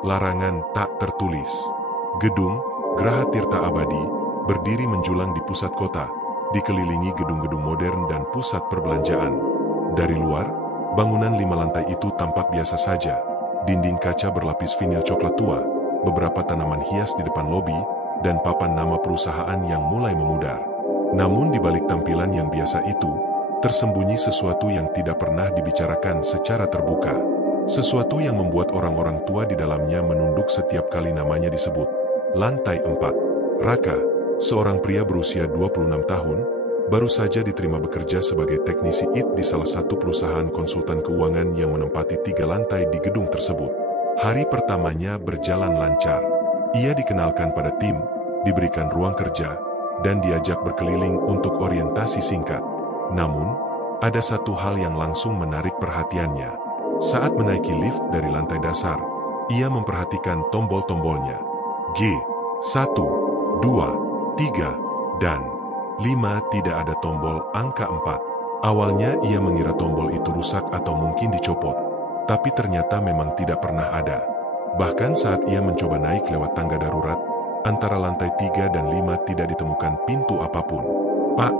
Larangan tak tertulis. Gedung Graha Tirta Abadi berdiri menjulang di pusat kota, dikelilingi gedung-gedung modern dan pusat perbelanjaan. Dari luar, bangunan 5 lantai itu tampak biasa saja. Dinding kaca berlapis vinil coklat tua, beberapa tanaman hias di depan lobi, dan papan nama perusahaan yang mulai memudar. Namun di balik tampilan yang biasa itu, tersembunyi sesuatu yang tidak pernah dibicarakan secara terbuka. Sesuatu yang membuat orang-orang tua di dalamnya menunduk setiap kali namanya disebut. Lantai 4. Raka, seorang pria berusia 26 tahun, baru saja diterima bekerja sebagai teknisi IT di salah satu perusahaan konsultan keuangan yang menempati 3 lantai di gedung tersebut. Hari pertamanya berjalan lancar. Ia dikenalkan pada tim, diberikan ruang kerja, dan diajak berkeliling untuk orientasi singkat. Namun, ada satu hal yang langsung menarik perhatiannya. Saat menaiki lift dari lantai dasar, ia memperhatikan tombol-tombolnya. G1, 2, 3, dan 5 tidak ada tombol angka 4. Awalnya ia mengira tombol itu rusak atau mungkin dicopot, tapi ternyata memang tidak pernah ada. Bahkan saat ia mencoba naik lewat tangga darurat, antara lantai 3 dan 5 tidak ditemukan pintu apapun. "Pak,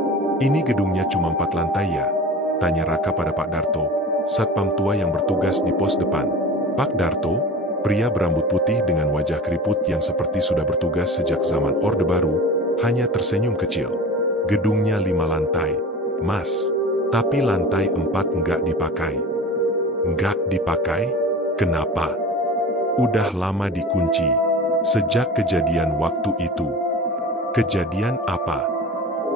ini gedungnya cuma 4 lantai ya?" tanya Raka pada Pak Darto, satpam tua yang bertugas di pos depan. Pak Darto, pria berambut putih dengan wajah keriput yang seperti sudah bertugas sejak zaman Orde Baru, hanya tersenyum kecil. "Gedungnya 5 lantai, Mas. Tapi lantai 4 nggak dipakai." "Nggak dipakai? Kenapa?" "Udah lama dikunci. Sejak kejadian waktu itu." "Kejadian apa?"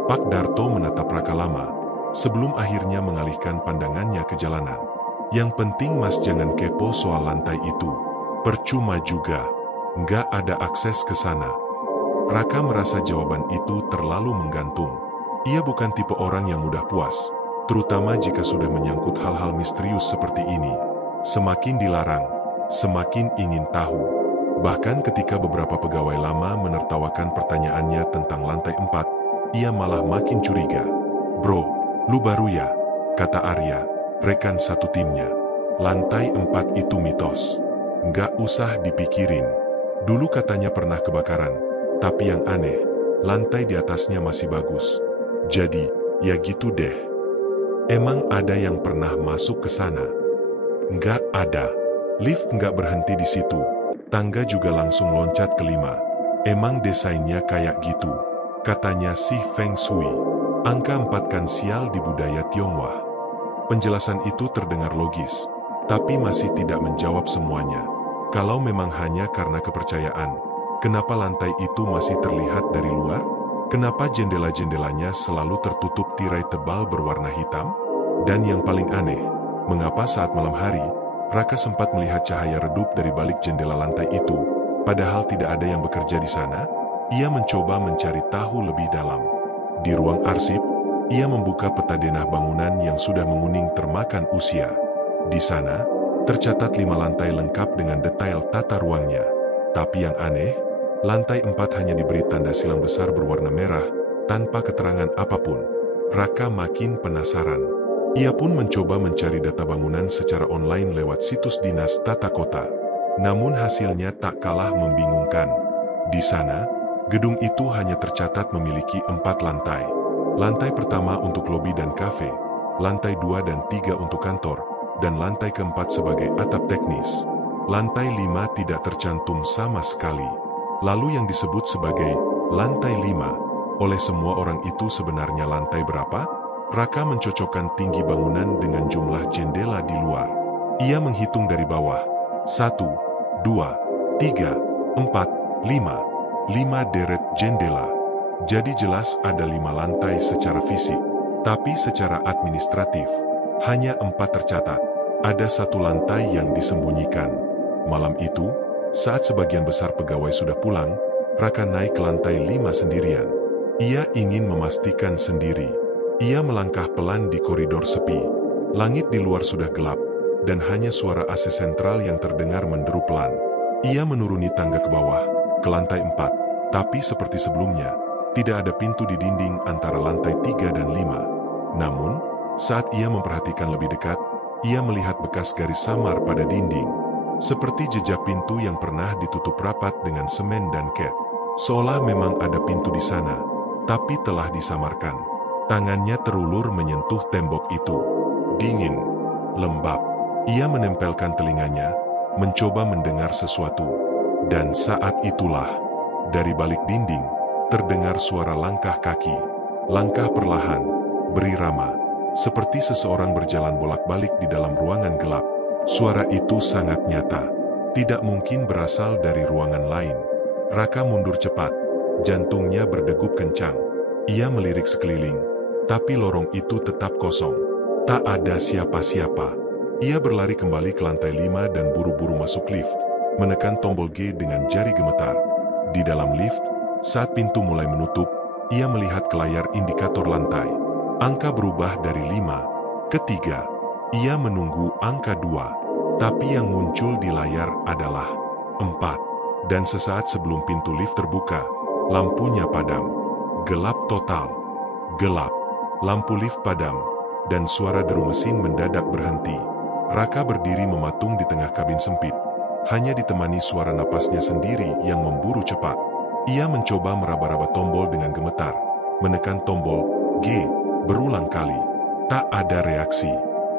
Pak Darto menatap Raka lama, sebelum akhirnya mengalihkan pandangannya ke jalanan. "Yang penting Mas jangan kepo soal lantai itu. Percuma juga. Nggak ada akses ke sana." Raka merasa jawaban itu terlalu menggantung. Ia bukan tipe orang yang mudah puas, terutama jika sudah menyangkut hal-hal misterius seperti ini. Semakin dilarang, semakin ingin tahu. Bahkan ketika beberapa pegawai lama menertawakan pertanyaannya tentang lantai 4, ia malah makin curiga. "Bro, lu baru ya?" kata Arya, rekan satu timnya. "Lantai 4 itu mitos. Nggak usah dipikirin. Dulu katanya pernah kebakaran, tapi yang aneh, lantai di atasnya masih bagus. Jadi, ya gitu deh." "Emang ada yang pernah masuk ke sana?" "Nggak ada. Lift nggak berhenti di situ. Tangga juga langsung loncat ke 5. Emang desainnya kayak gitu. Katanya sih Feng Shui. Angka 4 kan sial di budaya Tionghoa." Penjelasan itu terdengar logis, tapi masih tidak menjawab semuanya. Kalau memang hanya karena kepercayaan, kenapa lantai itu masih terlihat dari luar? Kenapa jendela-jendelanya selalu tertutup tirai tebal berwarna hitam? Dan yang paling aneh, mengapa saat malam hari, Raka sempat melihat cahaya redup dari balik jendela lantai itu, padahal tidak ada yang bekerja di sana? Ia mencoba mencari tahu lebih dalam. Di ruang arsip, ia membuka peta denah bangunan yang sudah menguning termakan usia. Di sana, tercatat 5 lantai lengkap dengan detail tata ruangnya. Tapi yang aneh, lantai 4 hanya diberi tanda silang besar berwarna merah, tanpa keterangan apapun. Raka makin penasaran. Ia pun mencoba mencari data bangunan secara online lewat situs dinas tata kota. Namun hasilnya tak kalah membingungkan. Di sana, gedung itu hanya tercatat memiliki 4 lantai. Lantai pertama untuk lobi dan kafe, lantai 2 dan 3 untuk kantor, dan lantai keempat sebagai atap teknis. Lantai 5 tidak tercantum sama sekali. Lalu yang disebut sebagai lantai 5, oleh semua orang itu sebenarnya lantai berapa? Raka mencocokkan tinggi bangunan dengan jumlah jendela di luar. Ia menghitung dari bawah. 1, 2, 3, 4, 5. 5 deret jendela. Jadi jelas ada 5 lantai secara fisik. Tapi secara administratif, hanya 4 tercatat. Ada 1 lantai yang disembunyikan. Malam itu, saat sebagian besar pegawai sudah pulang, Raka naik ke lantai 5 sendirian. Ia ingin memastikan sendiri. Ia melangkah pelan di koridor sepi. Langit di luar sudah gelap, dan hanya suara AC sentral yang terdengar menderu pelan. Ia menuruni tangga ke bawah, ke lantai 4, tapi seperti sebelumnya, tidak ada pintu di dinding antara lantai 3 dan 5. Namun, saat ia memperhatikan lebih dekat, ia melihat bekas garis samar pada dinding. seperti jejak pintu yang pernah ditutup rapat dengan semen dan cat. Seolah memang ada pintu di sana, tapi telah disamarkan. Tangannya terulur menyentuh tembok itu. Dingin, lembab. Ia menempelkan telinganya, mencoba mendengar sesuatu. Dan saat itulah, dari balik dinding, terdengar suara langkah kaki. Langkah perlahan, berirama, seperti seseorang berjalan bolak-balik di dalam ruangan gelap. Suara itu sangat nyata. Tidak mungkin berasal dari ruangan lain. Raka mundur cepat. Jantungnya berdegup kencang. Ia melirik sekeliling, tapi lorong itu tetap kosong. Tak ada siapa-siapa. Ia berlari kembali ke lantai 5 dan buru-buru masuk lift, menekan tombol G dengan jari gemetar. Di dalam lift, saat pintu mulai menutup, ia melihat ke layar indikator lantai. Angka berubah dari 5 ke 3. Ia menunggu angka 2, tapi yang muncul di layar adalah 4. Dan sesaat sebelum pintu lift terbuka, lampunya padam. Gelap total. Gelap. Lampu lift padam, dan suara deru mesin mendadak berhenti. Raka berdiri mematung di tengah kabin sempit, hanya ditemani suara napasnya sendiri yang memburu cepat. Ia mencoba meraba-raba tombol dengan gemetar, menekan tombol G berulang kali. Tak ada reaksi.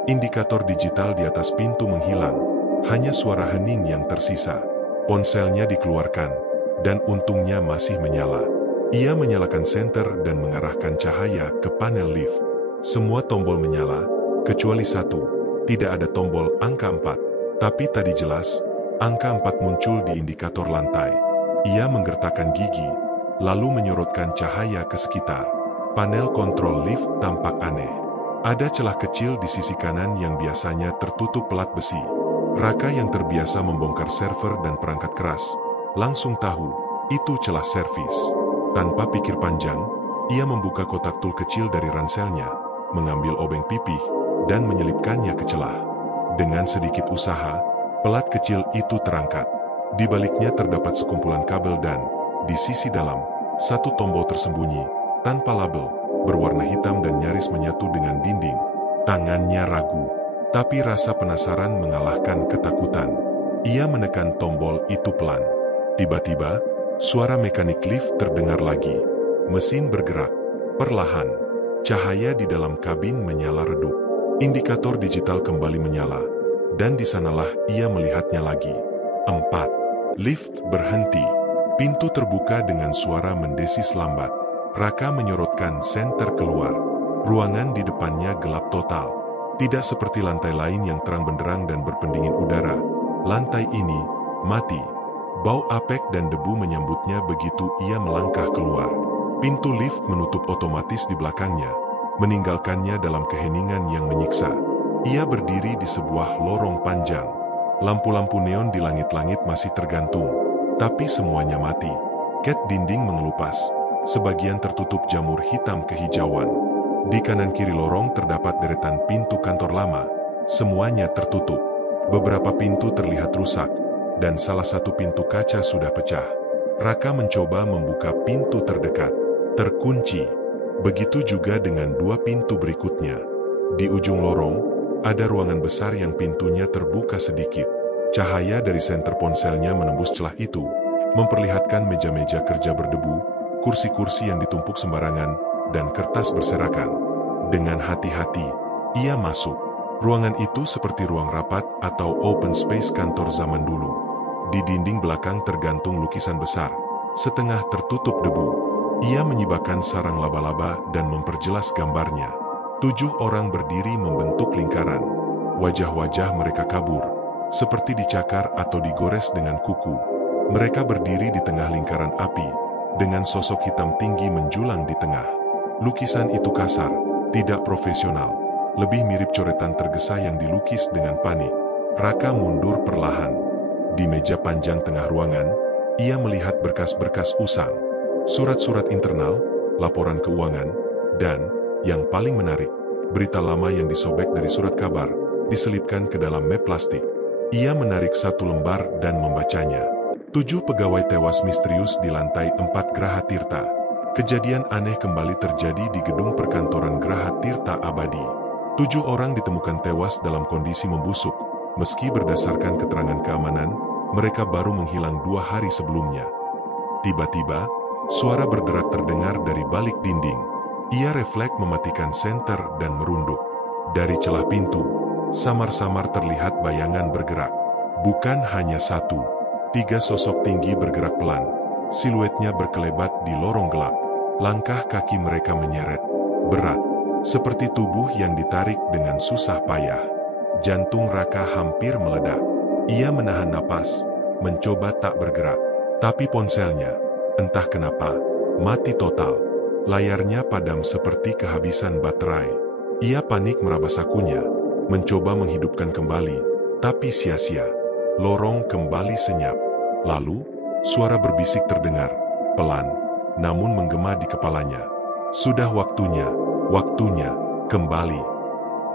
Indikator digital di atas pintu menghilang, hanya suara hening yang tersisa. Ponselnya dikeluarkan, dan untungnya masih menyala. Ia menyalakan senter dan mengarahkan cahaya ke panel lift. Semua tombol menyala, kecuali satu. Tidak ada tombol angka 4. Tapi tadi jelas, angka 4 muncul di indikator lantai. Ia menggertakkan gigi, lalu menyorotkan cahaya ke sekitar. Panel kontrol lift tampak aneh. Ada celah kecil di sisi kanan yang biasanya tertutup pelat besi. Raka yang terbiasa membongkar server dan perangkat keras, langsung tahu, itu celah servis. Tanpa pikir panjang, ia membuka kotak tool kecil dari ranselnya, mengambil obeng pipih, dan menyelipkannya ke celah. Dengan sedikit usaha, pelat kecil itu terangkat. Di baliknya terdapat sekumpulan kabel dan, di sisi dalam, satu tombol tersembunyi, tanpa label, berwarna hitam dan nyaris menyatu dengan dinding. Tangannya ragu, tapi rasa penasaran mengalahkan ketakutan. Ia menekan tombol itu pelan. Tiba-tiba, suara mekanik lift terdengar lagi. Mesin bergerak, perlahan. Cahaya di dalam kabin menyala redup. Indikator digital kembali menyala. Dan di sanalah ia melihatnya lagi. 4. Lift berhenti. Pintu terbuka dengan suara mendesis lambat. Raka menyorotkan senter keluar. Ruangan di depannya gelap total. Tidak seperti lantai lain yang terang benderang dan berpendingin udara. Lantai ini mati. Bau apek dan debu menyambutnya begitu ia melangkah keluar. Pintu lift menutup otomatis di belakangnya, meninggalkannya dalam keheningan yang menyiksa. Ia berdiri di sebuah lorong panjang. Lampu-lampu neon di langit-langit masih tergantung, tapi semuanya mati. Cat dinding mengelupas. Sebagian tertutup jamur hitam kehijauan. Di kanan kiri lorong terdapat deretan pintu kantor lama. Semuanya tertutup. Beberapa pintu terlihat rusak, dan salah satu pintu kaca sudah pecah. Raka mencoba membuka pintu terdekat. Terkunci. Begitu juga dengan dua pintu berikutnya. Di ujung lorong, ada ruangan besar yang pintunya terbuka sedikit. Cahaya dari senter ponselnya menembus celah itu, memperlihatkan meja-meja kerja berdebu, kursi-kursi yang ditumpuk sembarangan, dan kertas berserakan. Dengan hati-hati, ia masuk. Ruangan itu seperti ruang rapat atau open space kantor zaman dulu. Di dinding belakang tergantung lukisan besar, setengah tertutup debu. Ia menyibakkan sarang laba-laba dan memperjelas gambarnya. 7 orang berdiri membentuk lingkaran. Wajah-wajah mereka kabur, seperti dicakar atau digores dengan kuku. Mereka berdiri di tengah lingkaran api, dengan sosok hitam tinggi menjulang di tengah. Lukisan itu kasar, tidak profesional, lebih mirip coretan tergesa yang dilukis dengan panik. Raka mundur perlahan. Di meja panjang tengah ruangan, ia melihat berkas-berkas usang, surat-surat internal, laporan keuangan, dan, yang paling menarik, berita lama yang disobek dari surat kabar, diselipkan ke dalam map plastik. Ia menarik satu lembar dan membacanya. 7 pegawai tewas misterius di lantai 4 Graha Tirta. Kejadian aneh kembali terjadi di gedung perkantoran Graha Tirta Abadi. 7 orang ditemukan tewas dalam kondisi membusuk, Meski berdasarkan keterangan keamanan, mereka baru menghilang 2 hari sebelumnya. Tiba-tiba, suara berderak terdengar dari balik dinding. Ia refleks mematikan senter dan merunduk. Dari celah pintu, samar-samar terlihat bayangan bergerak. Bukan hanya 1, 3 sosok tinggi bergerak pelan. Siluetnya berkelebat di lorong gelap. Langkah kaki mereka menyeret, berat, seperti tubuh yang ditarik dengan susah payah. Jantung Raka hampir meledak. Ia menahan napas, mencoba tak bergerak. Tapi ponselnya, entah kenapa, mati total. Layarnya padam seperti kehabisan baterai. Ia panik meraba sakunya, mencoba menghidupkan kembali, tapi sia-sia. Lorong kembali senyap. Lalu, suara berbisik terdengar, pelan, namun menggema di kepalanya. Sudah waktunya, kembali.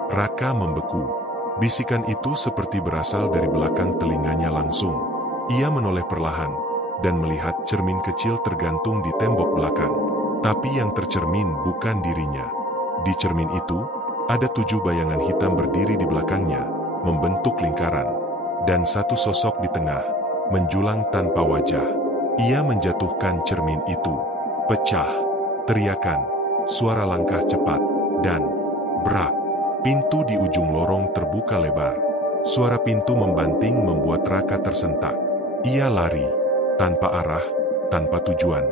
Raka membeku. Bisikan itu seperti berasal dari belakang telinganya langsung. Ia menoleh perlahan, dan melihat cermin kecil tergantung di tembok belakang. Tapi yang tercermin bukan dirinya. Di cermin itu, ada 7 bayangan hitam berdiri di belakangnya, membentuk lingkaran. Dan 1 sosok di tengah, menjulang tanpa wajah. Ia menjatuhkan cermin itu. Pecah. Teriakan, suara langkah cepat, dan brak. Pintu di ujung lorong terbuka lebar. Suara pintu membanting membuat Raka tersentak. Ia lari, tanpa arah, tanpa tujuan.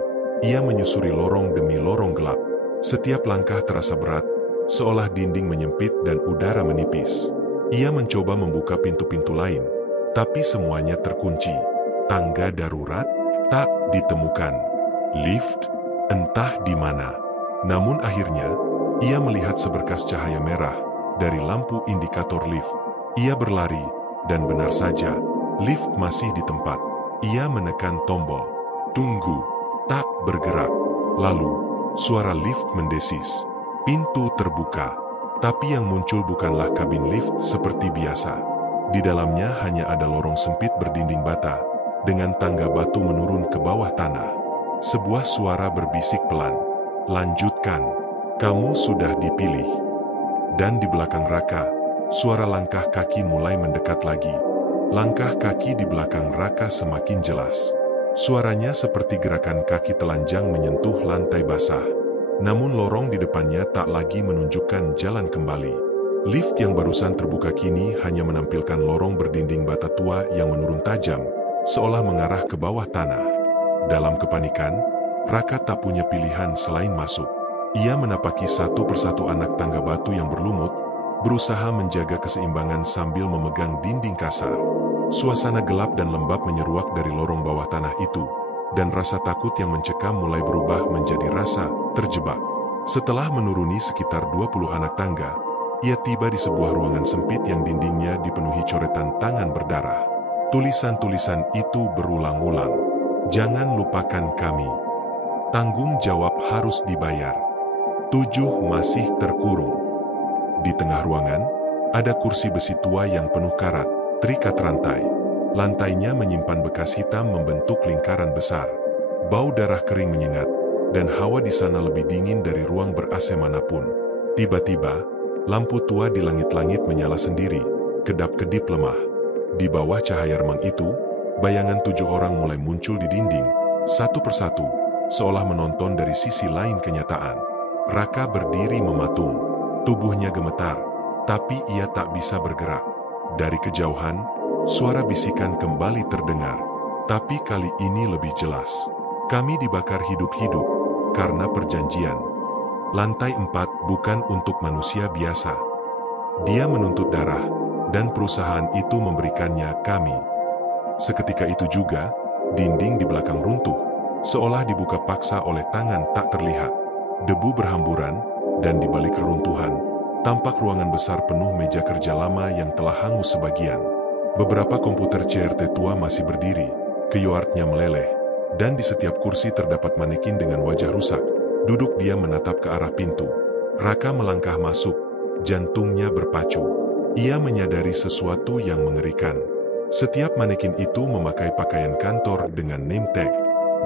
Ia menyusuri lorong demi lorong gelap. Setiap langkah terasa berat, seolah dinding menyempit dan udara menipis. Ia mencoba membuka pintu-pintu lain, tapi semuanya terkunci. Tangga darurat tak ditemukan. Lift entah di mana. Namun akhirnya, ia melihat seberkas cahaya merah dari lampu indikator lift. Ia berlari, dan benar saja, lift masih di tempat. Ia menekan tombol. Tunggu. Tak bergerak. Lalu, suara lift mendesis. Pintu terbuka. Tapi yang muncul bukanlah kabin lift seperti biasa. Di dalamnya hanya ada lorong sempit berdinding bata, dengan tangga batu menurun ke bawah tanah. Sebuah suara berbisik pelan. Lanjutkan. Kamu sudah dipilih. Dan di belakang Raka, suara langkah kaki mulai mendekat lagi. Langkah kaki di belakang Raka semakin jelas. Suaranya seperti gerakan kaki telanjang menyentuh lantai basah. Namun lorong di depannya tak lagi menunjukkan jalan kembali. Lift yang barusan terbuka kini hanya menampilkan lorong berdinding bata tua yang menurun tajam, seolah mengarah ke bawah tanah. Dalam kepanikan, Raka tak punya pilihan selain masuk. Ia menapaki satu persatu anak tangga batu yang berlumut, berusaha menjaga keseimbangan sambil memegang dinding kasar. Suasana gelap dan lembab menyeruak dari lorong bawah tanah itu, dan rasa takut yang mencekam mulai berubah menjadi rasa terjebak. Setelah menuruni sekitar 20 anak tangga, ia tiba di sebuah ruangan sempit yang dindingnya dipenuhi coretan tangan berdarah. Tulisan-tulisan itu berulang-ulang. Jangan lupakan kami. Tanggung jawab harus dibayar. 7 masih terkurung. Di tengah ruangan, ada kursi besi tua yang penuh karat, terikat rantai. Lantainya menyimpan bekas hitam membentuk lingkaran besar. Bau darah kering menyengat, dan hawa di sana lebih dingin dari ruang ber-AC manapun. Tiba-tiba, lampu tua di langit-langit menyala sendiri, kedap-kedip lemah. Di bawah cahaya remang itu, bayangan 7 orang mulai muncul di dinding, satu persatu, seolah menonton dari sisi lain kenyataan. Raka berdiri mematung. Tubuhnya gemetar, tapi ia tak bisa bergerak. Dari kejauhan, suara bisikan kembali terdengar. Tapi kali ini lebih jelas. Kami dibakar hidup-hidup, karena perjanjian. Lantai 4 bukan untuk manusia biasa. Dia menuntut darah, dan perusahaan itu memberikannya kami. Seketika itu juga, dinding di belakang runtuh, seolah dibuka paksa oleh tangan tak terlihat. Debu berhamburan, dan di balik reruntuhan, tampak ruangan besar penuh meja kerja lama yang telah hangus sebagian. Beberapa komputer CRT tua masih berdiri, keywordnya meleleh, dan di setiap kursi terdapat manekin dengan wajah rusak. Duduk dia menatap ke arah pintu. Raka melangkah masuk, jantungnya berpacu. Ia menyadari sesuatu yang mengerikan. Setiap manekin itu memakai pakaian kantor dengan name tag,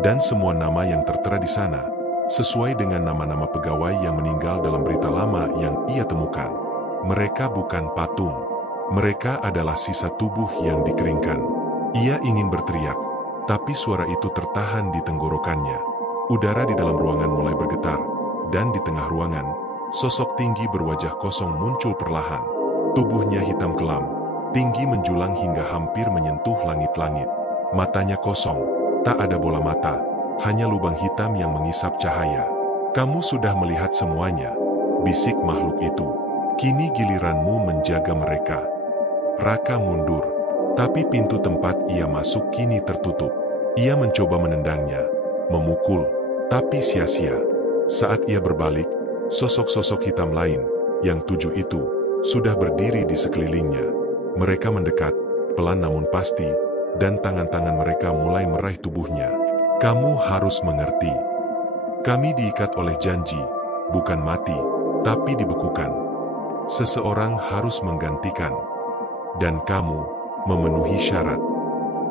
dan semua nama yang tertera di sana sesuai dengan nama-nama pegawai yang meninggal dalam berita lama yang ia temukan. Mereka bukan patung. Mereka adalah sisa tubuh yang dikeringkan. Ia ingin berteriak, tapi suara itu tertahan di tenggorokannya. Udara di dalam ruangan mulai bergetar, dan di tengah ruangan, sosok tinggi berwajah kosong muncul perlahan. Tubuhnya hitam kelam, tinggi menjulang hingga hampir menyentuh langit-langit. Matanya kosong, tak ada bola mata, hanya lubang hitam yang mengisap cahaya. "Kamu sudah melihat semuanya," bisik makhluk itu. "Kini giliranmu menjaga mereka." Raka mundur, tapi pintu tempat ia masuk kini tertutup. Ia mencoba menendangnya, memukul, tapi sia-sia. Saat ia berbalik, sosok-sosok hitam lain, yang 7 itu, sudah berdiri di sekelilingnya. Mereka mendekat, pelan namun pasti, dan tangan-tangan mereka mulai meraih tubuhnya. "Kamu harus mengerti. Kami diikat oleh janji, bukan mati, tapi dibekukan. Seseorang harus menggantikan. Dan kamu memenuhi syarat."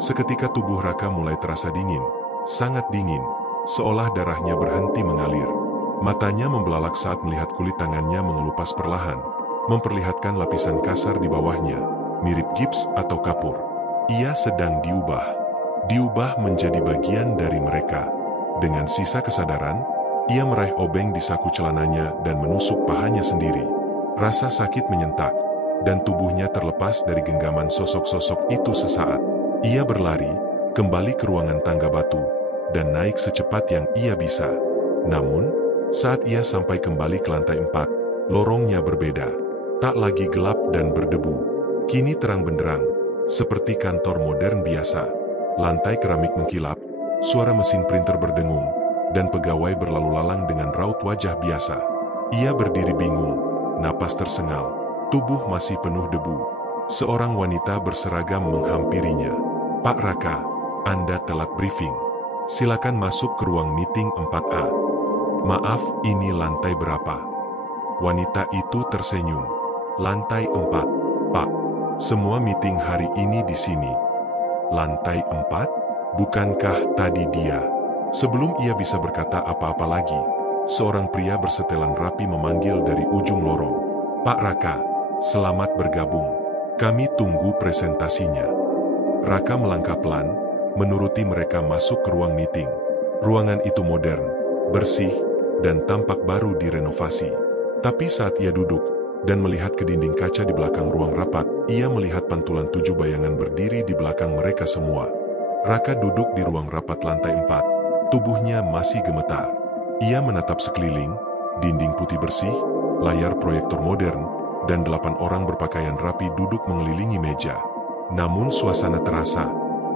Seketika tubuh Raka mulai terasa dingin, sangat dingin, seolah darahnya berhenti mengalir. Matanya membelalak saat melihat kulit tangannya mengelupas perlahan, memperlihatkan lapisan kasar di bawahnya, mirip gips atau kapur. Ia sedang diubah menjadi bagian dari mereka. Dengan sisa kesadaran, ia meraih obeng di saku celananya dan menusuk pahanya sendiri. Rasa sakit menyentak, dan tubuhnya terlepas dari genggaman sosok-sosok itu sesaat. Ia berlari, kembali ke ruangan tangga batu, dan naik secepat yang ia bisa. Namun, saat ia sampai kembali ke lantai 4, lorongnya berbeda. Tak lagi gelap dan berdebu. Kini terang benderang, seperti kantor modern biasa. Lantai keramik mengkilap, suara mesin printer berdengung, dan pegawai berlalu lalang dengan raut wajah biasa. Ia berdiri bingung, napas tersengal, tubuh masih penuh debu. Seorang wanita berseragam menghampirinya. "Pak Raka, Anda telat briefing. Silakan masuk ke ruang meeting 4A. Maaf, ini lantai berapa?" Wanita itu tersenyum. "Lantai 4, Pak. Semua meeting hari ini di sini." "Lantai 4? Bukankah tadi dia?" Sebelum ia bisa berkata apa-apa lagi, seorang pria bersetelan rapi memanggil dari ujung lorong. "Pak Raka, selamat bergabung. Kami tunggu presentasinya." Raka melangkah pelan, menuruti mereka masuk ke ruang meeting. Ruangan itu modern, bersih, dan tampak baru direnovasi. Tapi saat ia duduk dan melihat ke dinding kaca di belakang ruang rapat, ia melihat pantulan 7 bayangan berdiri di belakang mereka semua. Raka duduk di ruang rapat lantai 4, tubuhnya masih gemetar. Ia menatap sekeliling, dinding putih bersih, layar proyektor modern, dan 8 orang berpakaian rapi duduk mengelilingi meja. Namun suasana terasa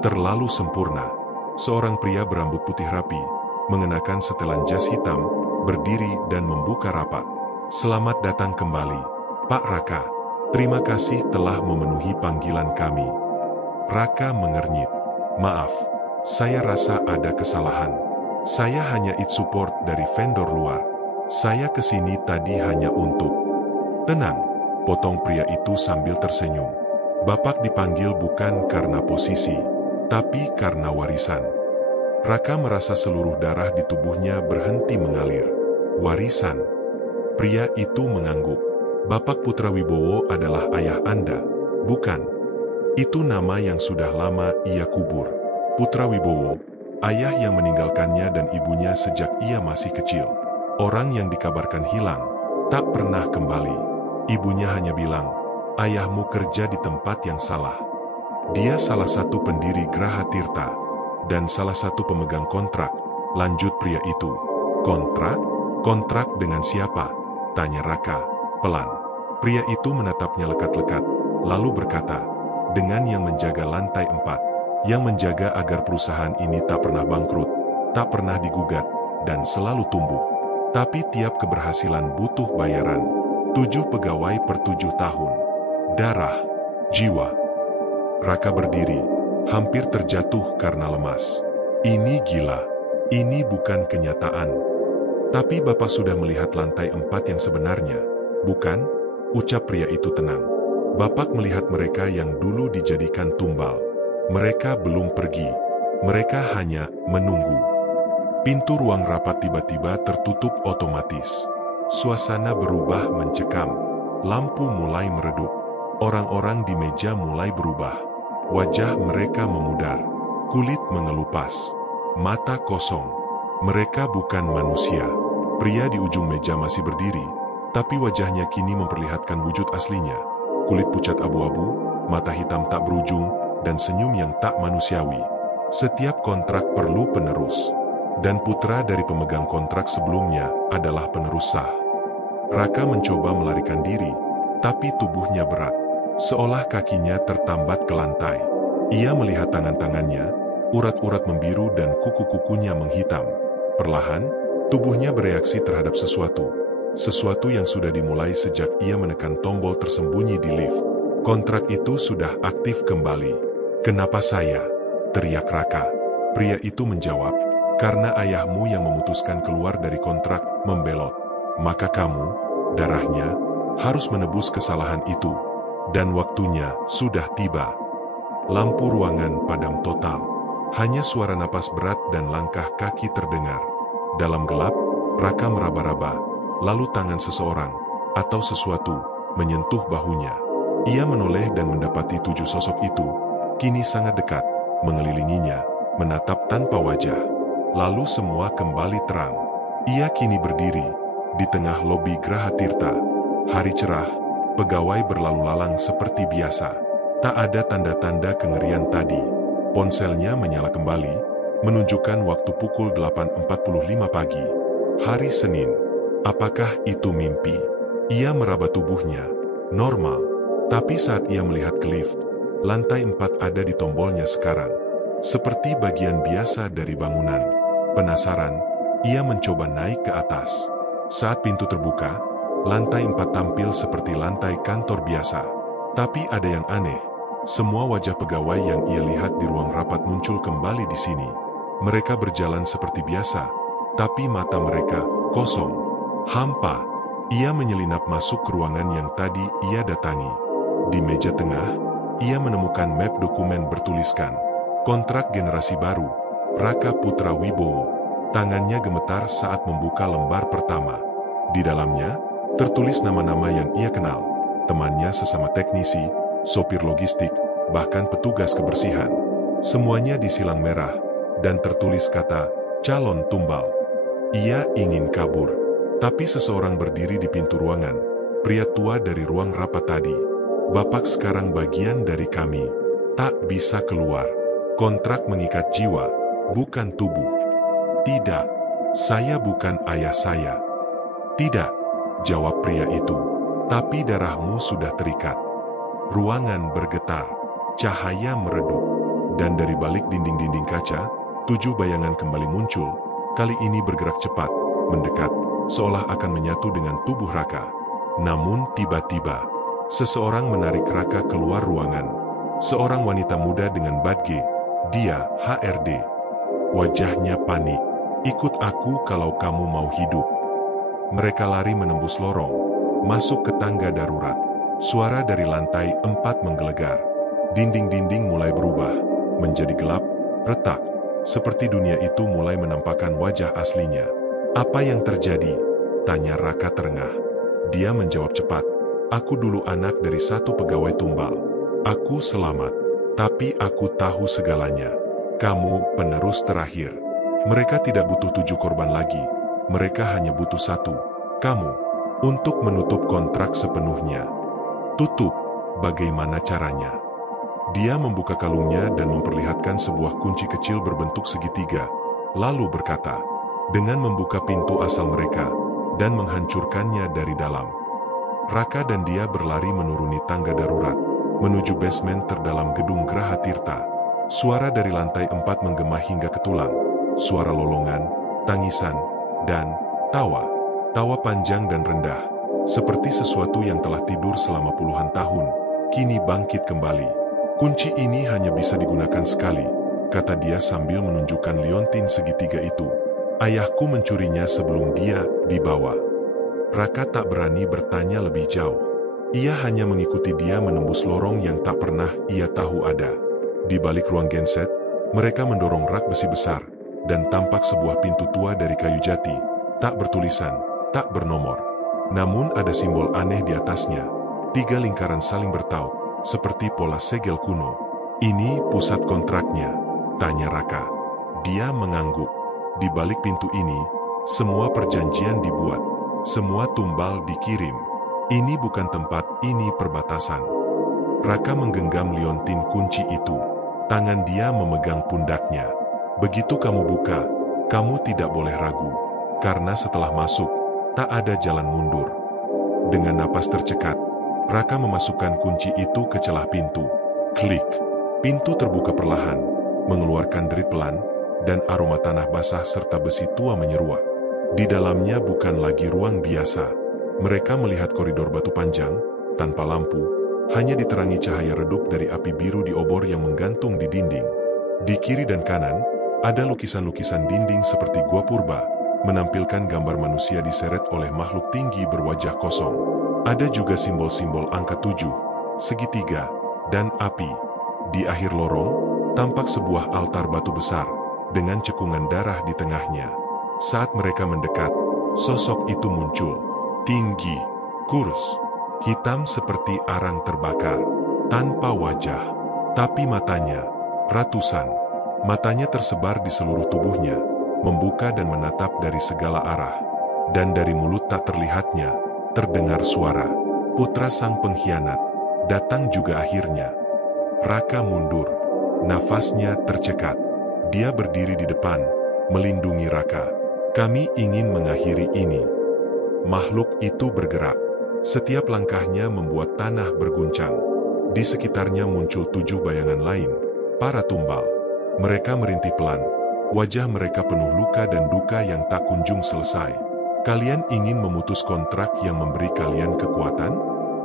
terlalu sempurna. Seorang pria berambut putih rapi, mengenakan setelan jas hitam, berdiri dan membuka rapat. "Selamat datang kembali, Pak Raka. Terima kasih telah memenuhi panggilan kami." Raka mengernyit. "Maaf, saya rasa ada kesalahan. Saya hanya IT support dari vendor luar. Saya kesini tadi hanya untuk..." "Tenang," potong pria itu sambil tersenyum. "Bapak dipanggil bukan karena posisi, tapi karena warisan." Raka merasa seluruh darah di tubuhnya berhenti mengalir. "Warisan?" Pria itu mengangguk. "Bapak Putra Wibowo adalah ayah Anda, bukan?" Itu nama yang sudah lama ia kubur. Putra Wibowo, ayah yang meninggalkannya dan ibunya sejak ia masih kecil. Orang yang dikabarkan hilang, tak pernah kembali. Ibunya hanya bilang, "Ayahmu kerja di tempat yang salah." Dia salah satu pendiri Graha Tirta, dan salah satu pemegang kontrak, lanjut pria itu. "Kontrak? Kontrak dengan siapa?" tanya Raka, pelan. Pria itu menatapnya lekat-lekat, lalu berkata, "Dengan yang menjaga lantai 4, yang menjaga agar perusahaan ini tak pernah bangkrut, tak pernah digugat, dan selalu tumbuh. Tapi tiap keberhasilan butuh bayaran. 7 pegawai per 7 tahun. Darah, jiwa." Raka berdiri, hampir terjatuh karena lemas. "Ini gila. Ini bukan kenyataan." "Tapi Bapak sudah melihat lantai 4 yang sebenarnya, bukan?" ucap pria itu tenang. "Bapak melihat mereka yang dulu dijadikan tumbal. Mereka belum pergi. Mereka hanya menunggu." Pintu ruang rapat tiba-tiba tertutup otomatis. Suasana berubah mencekam. Lampu mulai meredup. Orang-orang di meja mulai berubah. Wajah mereka memudar. Kulit mengelupas. Mata kosong. Mereka bukan manusia. Pria di ujung meja masih berdiri, tapi wajahnya kini memperlihatkan wujud aslinya. Kulit pucat abu-abu, mata hitam tak berujung, dan senyum yang tak manusiawi. Setiap kontrak perlu penerus. Dan putra dari pemegang kontrak sebelumnya adalah penerus sah. Raka mencoba melarikan diri, tapi tubuhnya berat. Seolah kakinya tertambat ke lantai. Ia melihat tangan-tangannya, urat-urat membiru dan kuku-kukunya menghitam. Perlahan, tubuhnya bereaksi terhadap sesuatu. Sesuatu yang sudah dimulai sejak ia menekan tombol tersembunyi di lift. Kontrak itu sudah aktif kembali. "Kenapa saya?" teriak Raka. Pria itu menjawab, "Karena ayahmu yang memutuskan keluar dari kontrak membelot. Maka kamu, darahnya, harus menebus kesalahan itu. Dan waktunya sudah tiba." Lampu ruangan padam total. Hanya suara napas berat dan langkah kaki terdengar. Dalam gelap, Raka meraba-raba, lalu tangan seseorang, atau sesuatu, menyentuh bahunya. Ia menoleh dan mendapati 7 sosok itu, kini sangat dekat, mengelilinginya, menatap tanpa wajah. Lalu semua kembali terang. Ia kini berdiri, di tengah lobi Graha Tirta. Hari cerah, pegawai berlalu lalang seperti biasa. Tak ada tanda-tanda kengerian tadi. Ponselnya menyala kembali, menunjukkan waktu pukul 8.45 pagi. Hari Senin. Apakah itu mimpi? Ia meraba tubuhnya. Normal. Tapi saat ia melihat ke lift, lantai 4 ada di tombolnya sekarang. Seperti bagian biasa dari bangunan. Penasaran, ia mencoba naik ke atas. Saat pintu terbuka, lantai 4 tampil seperti lantai kantor biasa. Tapi ada yang aneh. Semua wajah pegawai yang ia lihat di ruang rapat muncul kembali di sini. Mereka berjalan seperti biasa, tapi mata mereka kosong, hampa. Ia menyelinap masuk ke ruangan yang tadi ia datangi. Di meja tengah, ia menemukan map dokumen bertuliskan kontrak generasi baru, Raka Putra Wibowo. Tangannya gemetar saat membuka lembar pertama. Di dalamnya, tertulis nama-nama yang ia kenal, temannya sesama teknisi, sopir logistik, bahkan petugas kebersihan. Semuanya disilang merah, dan tertulis kata, calon tumbal. Ia ingin kabur, tapi seseorang berdiri di pintu ruangan, pria tua dari ruang rapat tadi. "Bapak sekarang bagian dari kami, tak bisa keluar. Kontrak mengikat jiwa, bukan tubuh." "Tidak, saya bukan ayah saya." "Tidak," jawab pria itu, "tapi darahmu sudah terikat." Ruangan bergetar, cahaya meredup, dan dari balik dinding-dinding kaca, 7 bayangan kembali muncul, kali ini bergerak cepat, mendekat, seolah akan menyatu dengan tubuh Raka. Namun tiba-tiba, seseorang menarik Raka keluar ruangan. Seorang wanita muda dengan badge, dia HRD. Wajahnya panik. "Ikut aku kalau kamu mau hidup." Mereka lari menembus lorong, masuk ke tangga darurat. Suara dari lantai 4 menggelegar. Dinding-dinding mulai berubah, menjadi gelap, retak, seperti dunia itu mulai menampakkan wajah aslinya. "Apa yang terjadi?" tanya Raka terengah. Dia menjawab cepat, "Aku dulu anak dari satu pegawai tumbal. Aku selamat, tapi aku tahu segalanya. Kamu penerus terakhir. Mereka tidak butuh 7 korban lagi, mereka hanya butuh 1, kamu, untuk menutup kontrak sepenuhnya." "Tutup, bagaimana caranya?" Dia membuka kalungnya dan memperlihatkan sebuah kunci kecil berbentuk segitiga, lalu berkata, "Dengan membuka pintu asal mereka, dan menghancurkannya dari dalam." Raka dan dia berlari menuruni tangga darurat, menuju basement terdalam gedung Graha Tirta. Suara dari lantai 4 menggema hingga ke tulang. Suara lolongan, tangisan, dan tawa. Tawa panjang dan rendah. Seperti sesuatu yang telah tidur selama puluhan tahun, kini bangkit kembali. "Kunci ini hanya bisa digunakan sekali," kata dia sambil menunjukkan liontin segitiga itu. "Ayahku mencurinya sebelum dia dibawa." Raka tak berani bertanya lebih jauh. Ia hanya mengikuti dia menembus lorong yang tak pernah ia tahu ada. Di balik ruang genset, mereka mendorong rak besi besar, dan tampak sebuah pintu tua dari kayu jati, tak bertulisan, tak bernomor. Namun ada simbol aneh di atasnya. 3 lingkaran saling bertaut, seperti pola segel kuno. "Ini pusat kontraknya?" tanya Raka. Dia mengangguk. Di balik pintu ini, semua perjanjian dibuat. Semua tumbal dikirim. Ini bukan tempat, ini perbatasan. Raka menggenggam liontin kunci itu. Tangan dia memegang pundaknya. "Begitu kamu buka, kamu tidak boleh ragu. Karena setelah masuk, tak ada jalan mundur." Dengan napas tercekat, Raka memasukkan kunci itu ke celah pintu. Klik. Pintu terbuka perlahan, mengeluarkan derit pelan, dan aroma tanah basah serta besi tua menyeruak. Di dalamnya bukan lagi ruang biasa. Mereka melihat koridor batu panjang, tanpa lampu, hanya diterangi cahaya redup dari api biru di obor yang menggantung di dinding. Di kiri dan kanan, ada lukisan-lukisan dinding seperti gua purba, menampilkan gambar manusia diseret oleh makhluk tinggi berwajah kosong. Ada juga simbol-simbol angka 7, segitiga, dan api. Di akhir lorong, tampak sebuah altar batu besar, dengan cekungan darah di tengahnya. Saat mereka mendekat, sosok itu muncul. Tinggi, kurus, hitam seperti arang terbakar, tanpa wajah. Tapi matanya, ratusan. Matanya tersebar di seluruh tubuhnya, membuka dan menatap dari segala arah. Dan dari mulut tak terlihatnya, terdengar suara. "Putra sang pengkhianat, datang juga akhirnya." Raka mundur. Nafasnya tercekat. Dia berdiri di depan, melindungi Raka. "Kami ingin mengakhiri ini." Makhluk itu bergerak. Setiap langkahnya membuat tanah berguncang. Di sekitarnya muncul 7 bayangan lain, para tumbal. Mereka merintih pelan. Wajah mereka penuh luka dan duka yang tak kunjung selesai. "Kalian ingin memutus kontrak yang memberi kalian kekuatan?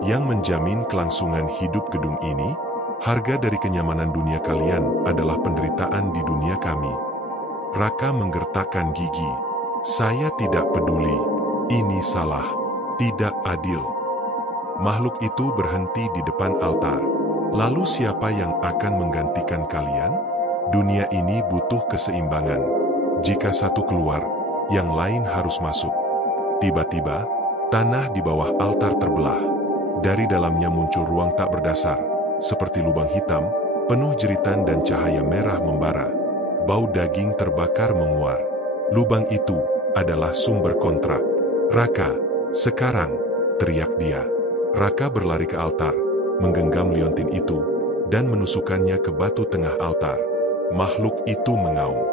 Yang menjamin kelangsungan hidup gedung ini? Harga dari kenyamanan dunia kalian adalah penderitaan di dunia kami." Raka menggertakkan gigi. "Saya tidak peduli. Ini salah. Tidak adil." Makhluk itu berhenti di depan altar. "Lalu siapa yang akan menggantikan kalian? Dunia ini butuh keseimbangan. Jika satu keluar, yang lain harus masuk." Tiba-tiba, tanah di bawah altar terbelah. Dari dalamnya muncul ruang tak berdasar, seperti lubang hitam, penuh jeritan dan cahaya merah membara. Bau daging terbakar menguar. Lubang itu adalah sumber kontrak. "Raka, sekarang!" teriak dia. Raka berlari ke altar, menggenggam liontin itu, dan menusukkannya ke batu tengah altar. Makhluk itu mengaum.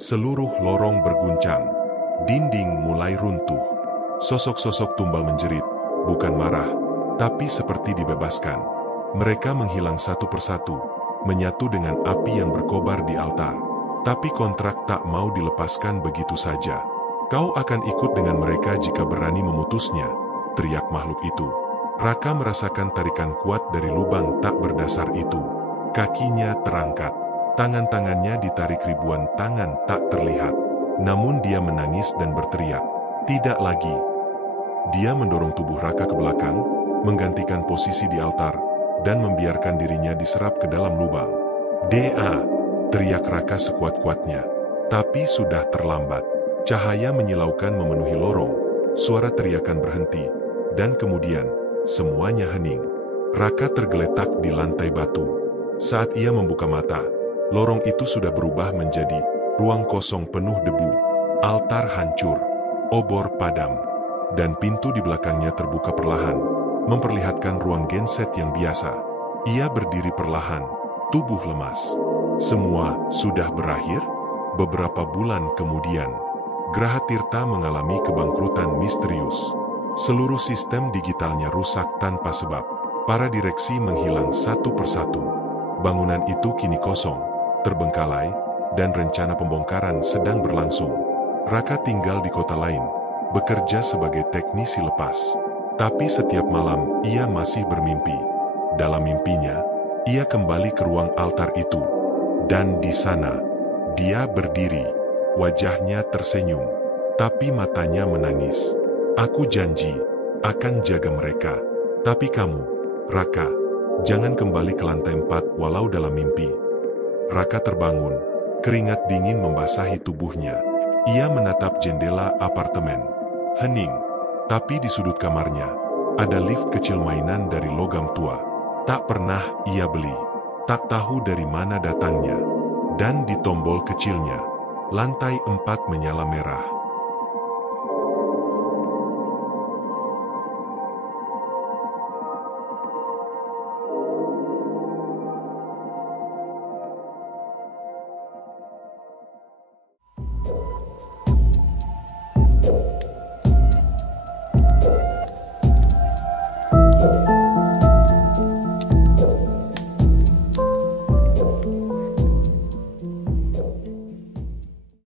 Seluruh lorong berguncang. Dinding mulai runtuh. Sosok-sosok tumbal menjerit, bukan marah, tapi seperti dibebaskan. Mereka menghilang satu persatu, menyatu dengan api yang berkobar di altar. Tapi kontrak tak mau dilepaskan begitu saja. "Kau akan ikut dengan mereka jika berani memutusnya," teriak makhluk itu. Raka merasakan tarikan kuat dari lubang tak berdasar itu. Kakinya terangkat. Tangan-tangannya ditarik ribuan tangan tak terlihat. Namun dia menangis dan berteriak, "Tidak lagi." Dia mendorong tubuh Raka ke belakang, menggantikan posisi di altar, dan membiarkan dirinya diserap ke dalam lubang. "Da!" teriak Raka sekuat-kuatnya. Tapi sudah terlambat. Cahaya menyilaukan memenuhi lorong, suara teriakan berhenti, dan kemudian, semuanya hening. Raka tergeletak di lantai batu. Saat ia membuka mata, lorong itu sudah berubah menjadi ruang kosong penuh debu. Altar hancur, obor padam, dan pintu di belakangnya terbuka perlahan, memperlihatkan ruang genset yang biasa. Ia berdiri perlahan, tubuh lemas. Semua sudah berakhir. Beberapa bulan kemudian, Graha Tirta mengalami kebangkrutan misterius. Seluruh sistem digitalnya rusak tanpa sebab. Para direksi menghilang satu persatu. Bangunan itu kini kosong, terbengkalai, dan rencana pembongkaran sedang berlangsung. Raka tinggal di kota lain, bekerja sebagai teknisi lepas. Tapi setiap malam ia masih bermimpi. Dalam mimpinya, ia kembali ke ruang altar itu. Dan di sana, dia berdiri. Wajahnya tersenyum, tapi matanya menangis. "Aku janji, akan jaga mereka. Tapi kamu, Raka, jangan kembali ke lantai 4 walau dalam mimpi." Raka terbangun, keringat dingin membasahi tubuhnya. Ia menatap jendela apartemen. Hening, tapi di sudut kamarnya, Ada lift kecil mainan dari logam tua. Tak pernah ia beli. Tak tahu dari mana datangnya. Dan di tombol kecilnya, lantai 4 menyala merah.